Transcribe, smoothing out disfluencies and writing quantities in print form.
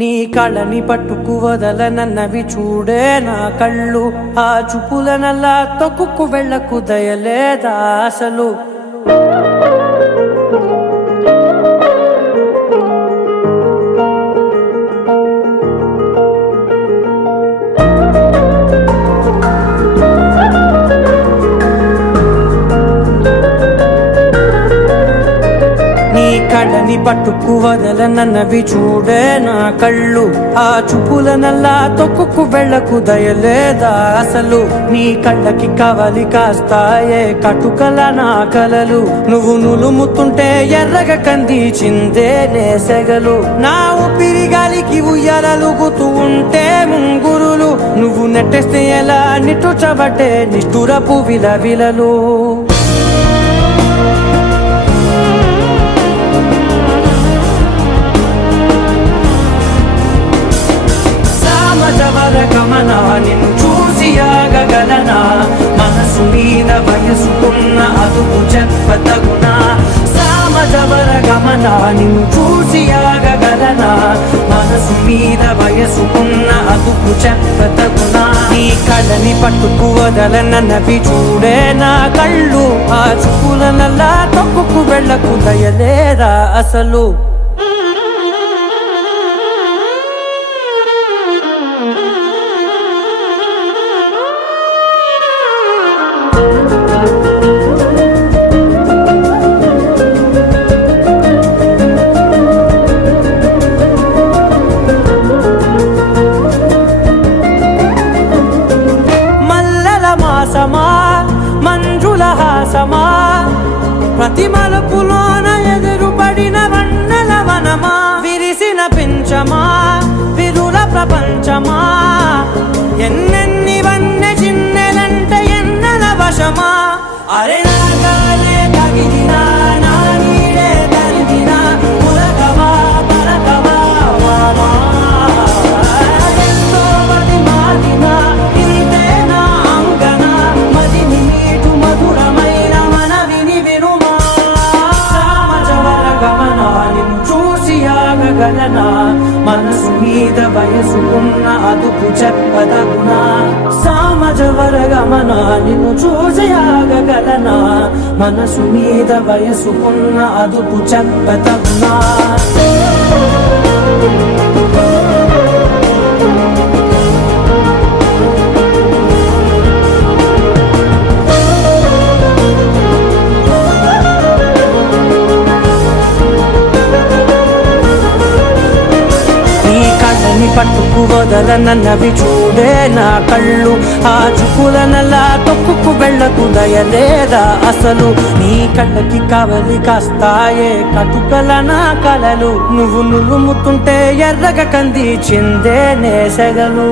నీ కళ్ళని పట్టుకు వదలనన్నవి చూడే నా కళ్ళు, ఆ చూపులనల్లా తొక్కుకు వెళ్ళకు దయలేదా అసలు. కళ్ళని పట్టుకు వదలనన్నవి చూడే నా కళ్ళు, ఆ చూపులనల్లా తొక్కుకు వెళ్ళకు దయలేదా అసలు. నీ కళ్ళకి కవలి కాస్తాయే కటుకల నా కలలు, నువ్వు నులుముతుంటే ఎర్రగ కందిచిందే నేసెగలు. నా ఊపిరి గాలికి ఉయ్యాలలుగుతూ ఉంటే ముంగురులు, నువ్వు నెట్టేస్తే ఎలా నిట్టుచబట్టే నిష్ఠురపు విలవిలలు. గమనా నిన్ను చూసి ఆగగలనా, మనసు మీద వయసుకున్న అదుపు చెప్పతగునా. సామజవర గమనా నిన్ను చూసి ఆగగలనా, మనసు మీద వయసుకున్న అదుపు చెప్పతగునా. నీ కళ్ళని పట్టుకు వదలనన్నవి చూడే నా కళ్ళు, ఆ చూపులనల్లా తొక్కుకు వెళ్ళకు దయలేదా అసలు. మంజుల హాసమా ప్రతి మలుపులోన ఎదురుపడిన వన్నెల వనమా, విరిసిన పించమా విరుల ప్రపంచమా, ఎన్నెన్ని వన్నె చిన్నెలంటే ఎన్నెల వశమా. అరే నాగాలే తగిలినా నా నీడే తరిగినా, పులకవా పలకవా వామా, ఎంతో మది మారినా ఇంతే నా అంగన, మదిని నీటు మధురమైన మనవిని వినుమా. సామజవర గమనా నిన్ను చూసి ఆగగలనా, మనసు మీద వయసుకున్న అదుపు చెప్పదగునా. సామజవర గమనా నిన్ను చూసి ఆగగలనా, మనసు మీద వయసుకున్న అదుపు చెప్పదగునా. పట్టుకు వదలనన్నవి చూడే నా కళ్ళు, ఆ చూపులనల్లా తొక్కుకు వెళ్ళకు దయలేదా అసలు. నీ కళ్ళకి కవలి కాస్తాయే కటుకల నా కలలు, నువ్వు నులుముతుంటే ఎర్రగ కందిచిందే నేసెగలు.